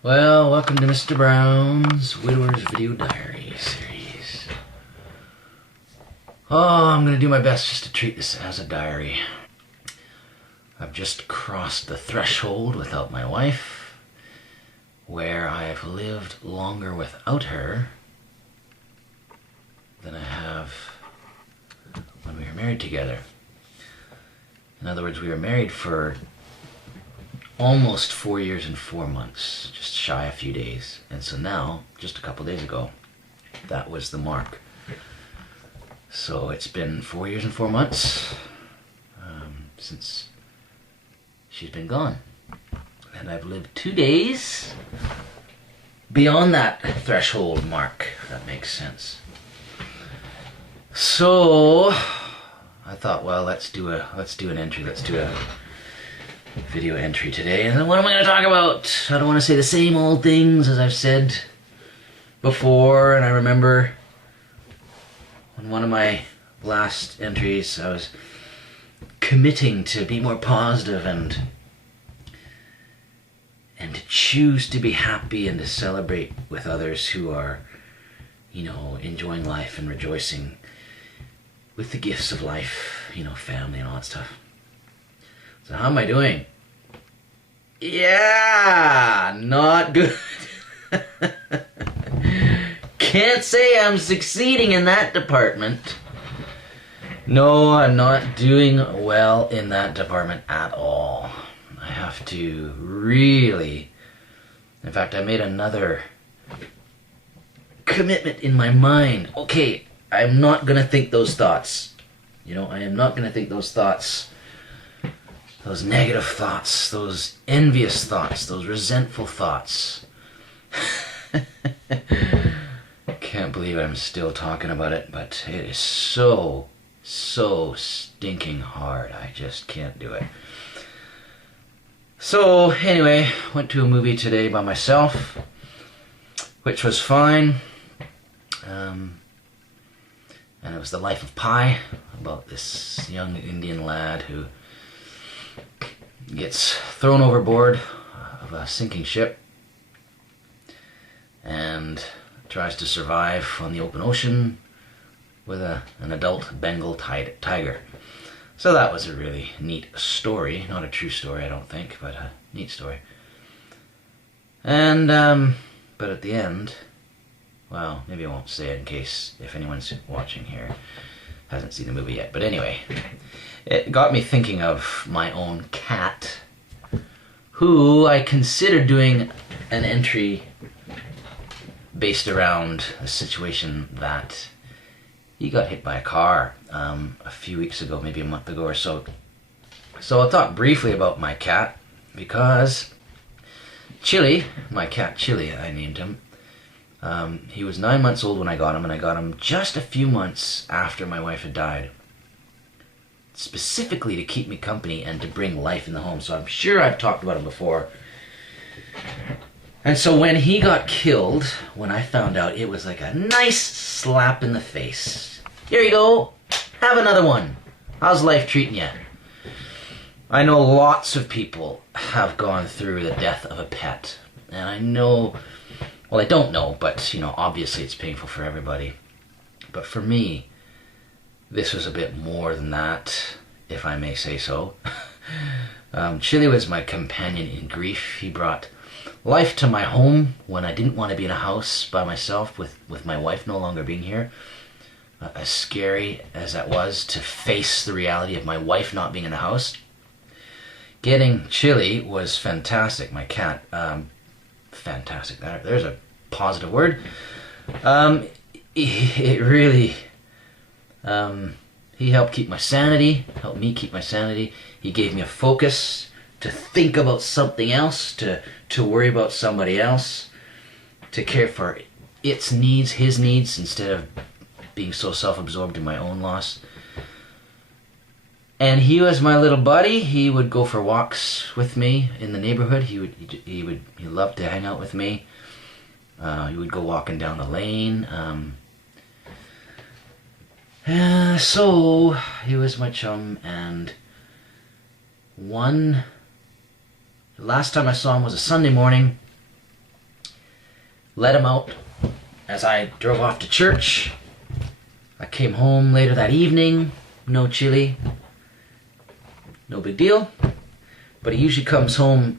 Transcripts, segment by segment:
Well, welcome to Mr. Brown's Widower's Video Diary series. Oh, I'm going to do my best just to treat this as a diary. I've just crossed the threshold without my wife, where I've lived longer without her than I have when we were married together. In other words, we were married for almost 4 years and 4 months, just shy a few days. And so now, just a couple days ago, that was the mark. So it's been 4 years and 4 months since she's been gone. And I've lived 2 days beyond that threshold mark, if that makes sense. So I thought, well, let's do an entry, let's do a video entry today. And what am I going to talk about? I don't want to say the same old things as I've said before. And I remember on one of my last entries I was committing to be more positive and to choose to be happy and to celebrate with others who are, enjoying life and rejoicing with the gifts of life, family and all that stuff. So how am I doing? Yeah, not good. Can't say I'm succeeding in that department. No, I'm not doing well in that department at all. I have to really... In fact, I made another commitment in my mind. Okay, I'm not going to think those thoughts. I am not going to think those thoughts. Those negative thoughts, those envious thoughts, those resentful thoughts. Can't believe I'm still talking about it, but it is so stinking hard. I just can't do it. So anyway, went to a movie today by myself, which was fine. And it was The Life of Pi, about this young Indian lad who gets thrown overboard of a sinking ship and tries to survive on the open ocean with an adult Bengal tiger. So that was a really neat story. Not a true story, I don't think, but a neat story. And, but at the end, well, maybe I won't say it in case if anyone's watching here hasn't seen the movie yet. But anyway, it got me thinking of my own cat, who I considered doing an entry based around a situation that he got hit by a car a few weeks ago, maybe a month ago or so. So I'll talk briefly about my cat, because Chili, my cat Chili, I named him. He was 9 months old when I got him, and I got him just a few months after my wife had died, specifically to keep me company and to bring life in the home. So I'm sure I've talked about him before. And so when he got killed, when I found out, it was like a nice slap in the face. Here you go, have another one. How's life treating you? I know lots of people have gone through the death of a pet, and I know, well, I don't know, but obviously it's painful for everybody. But for me, this was a bit more than that, if I may say so. Chili was my companion in grief. He brought life to my home when I didn't want to be in a house by myself with my wife no longer being here. As scary as that was to face the reality of my wife not being in the house, getting Chili was fantastic. My cat, fantastic. There's a positive word. It really... he helped keep my sanity, helped me keep my sanity. He gave me a focus to think about something else, to worry about somebody else, to care for its needs, his needs, instead of being so self-absorbed in my own loss. And he was my little buddy. He would go for walks with me in the neighborhood. He loved to hang out with me. He would go walking down the lane. So he was my chum, and last time I saw him was a Sunday morning, let him out as I drove off to church. I came home later that evening. No chili. No big deal. But he usually comes home.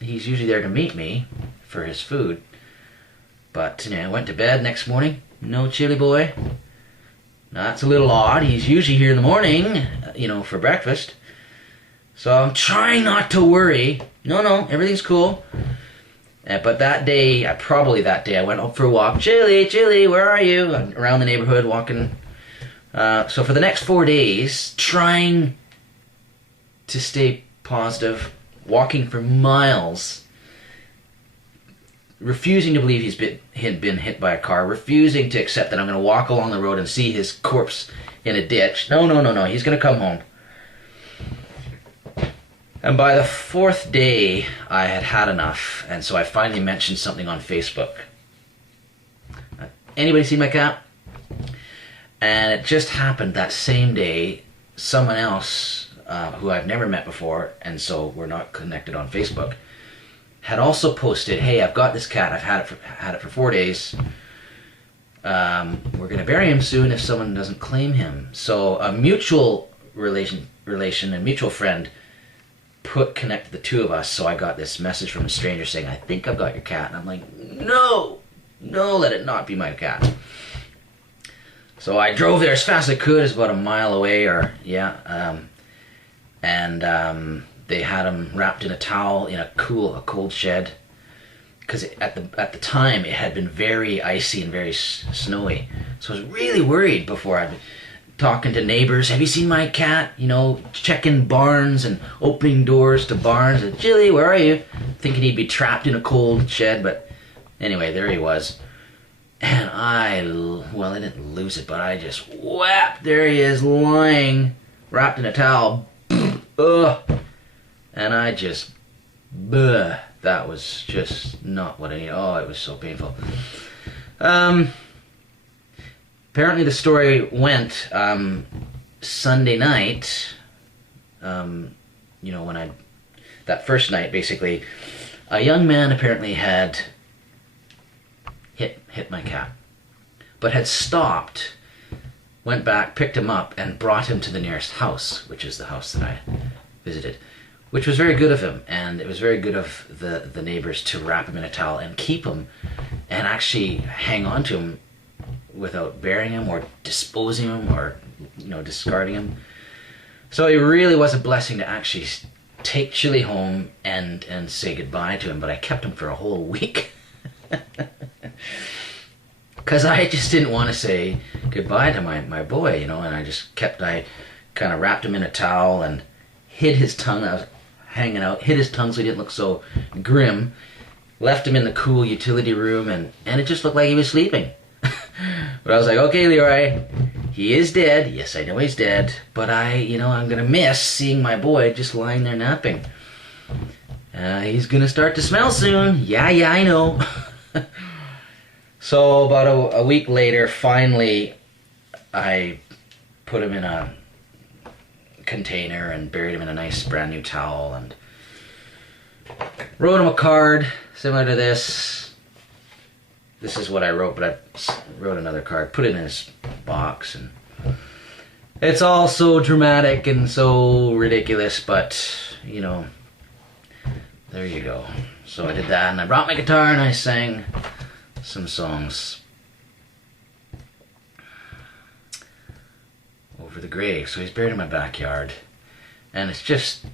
He's usually there to meet me for his food. But I went to bed next morning. No chili boy. That's a little odd. He's usually here in the morning, for breakfast. So I'm trying not to worry. No, everything's cool. But that day, I went up for a walk. Chili, where are you? Around the neighborhood, walking. So for the next 4 days, trying to stay positive, walking for miles, refusing to believe he'd been hit by a car, refusing to accept that I'm going to walk along the road and see his corpse in a ditch. No, he's going to come home. And by the 4th day, I had had enough, and so I finally mentioned something on Facebook. Anybody see my cat? And it just happened that same day, someone else who I've never met before, and so we're not connected on Facebook, had also posted, hey, I've got this cat, I've had it for 4 days. We're going to bury him soon if someone doesn't claim him. So a mutual relation, a mutual friend, connected the two of us. So I got this message from a stranger saying, I think I've got your cat. And I'm like, no, let it not be my cat. So I drove there as fast as I could. It's about a mile away, they had him wrapped in a towel in a cold shed, because at the time it had been very icy and very snowy. So I was really worried before I'd talking to neighbors. Have you seen my cat? Checking barns and opening doors to barns. And, Chili, where are you? Thinking he'd be trapped in a cold shed, but anyway, there he was. And I didn't lose it, but I just whapped. There he is, lying, wrapped in a towel. Ugh. And I just, that was just not what I needed. Oh, it was so painful. Apparently the story went, Sunday night, that first night, basically, a young man apparently had hit my cat, but had stopped, went back, picked him up, and brought him to the nearest house, which is the house that I visited. Which was very good of him, and it was very good of the neighbors to wrap him in a towel and keep him and actually hang on to him without burying him or disposing him or discarding him. So it really was a blessing to actually take Chili home and say goodbye to him, but I kept him for a whole week. Because I just didn't want to say goodbye to my boy, and I kind of wrapped him in a towel and hid his tongue. I was hanging out, hid his tongue so he didn't look so grim, left him in the cool utility room, and it just looked like he was sleeping. But I was like, okay, Leroy, he is dead. Yes, I know he's dead, but I'm going to miss seeing my boy just lying there napping. He's going to start to smell soon. Yeah, I know. So about a week later, finally, I put him in a container and buried him in a nice brand new towel and wrote him a card similar to this. This is what I wrote, but I wrote another card, put it in his box, and it's all so dramatic and so ridiculous, but there you go. So I did that, and I brought my guitar and I sang some songs over the grave. So he's buried in my backyard, and it's just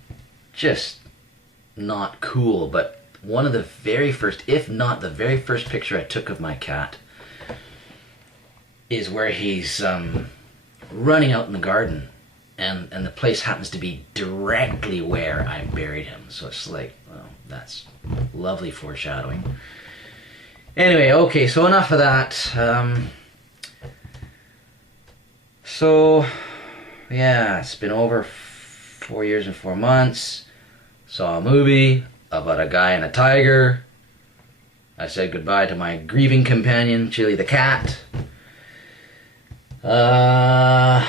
not cool, but one of the very first, if not the very first picture I took of my cat is where he's running out in the garden, and the place happens to be directly where I buried him. So it's like, well, that's lovely foreshadowing. Anyway, okay, so enough of that. So, yeah, it's been over 4 years and 4 months. Saw a movie about a guy and a tiger. I said goodbye to my grieving companion, Chili the cat. Not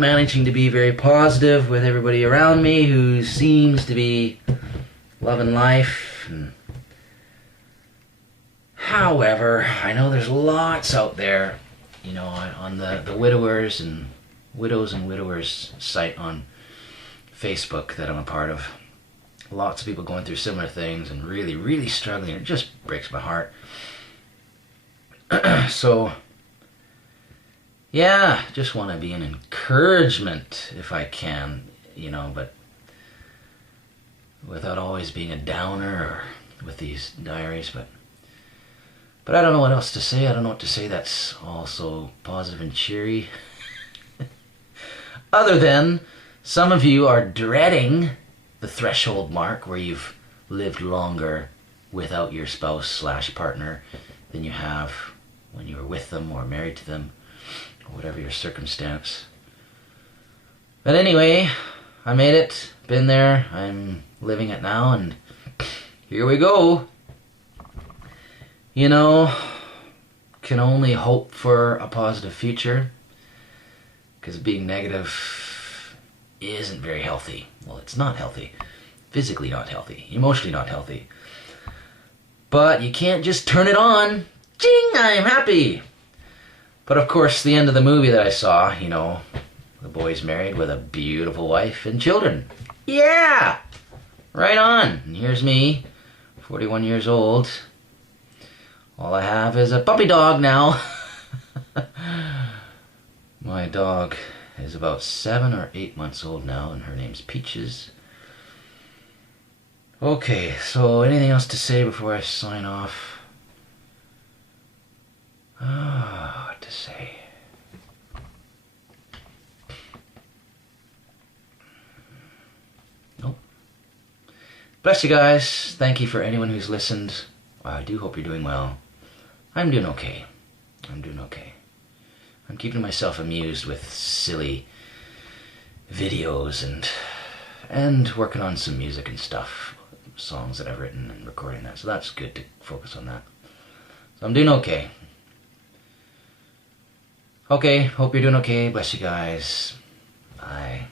managing to be very positive with everybody around me who seems to be loving life. And However, I know there's lots out there, you know, on the widowers and widows and widowers site on Facebook that I'm a part of. Lots of people going through similar things and really, really struggling. It just breaks my heart. So, yeah, just want to be an encouragement if I can, you know, but without always being a downer or with these diaries. But I don't know what else to say. I don't know what to say that's also positive and cheery. Other than some of you are dreading the threshold mark where you've lived longer without your spouse / partner than you have when you were with them or married to them, or whatever your circumstance. But anyway, I made it, been there, I'm living it now, and here we go. You know, can only hope for a positive future, because being negative isn't very healthy. Well, it's not healthy. Physically not healthy. Emotionally not healthy. But you can't just turn it on. Ching! I'm happy! But of course, the end of the movie that I saw, you know, the boy's married with a beautiful wife and children. Yeah! Right on. And here's me, 41 years old. All I have is a puppy dog now. My dog is about 7 or 8 months old now, and her name's Peaches. Okay, so anything else to say before I sign off? What to say? Nope. Bless you guys. Thank you for anyone who's listened. I do hope you're doing well. I'm doing okay. I'm doing okay. I'm keeping myself amused with silly videos and working on some music and stuff. Songs that I've written and recording that. So that's good to focus on that. So I'm doing okay. Okay, hope you're doing okay. Bless you guys. Bye.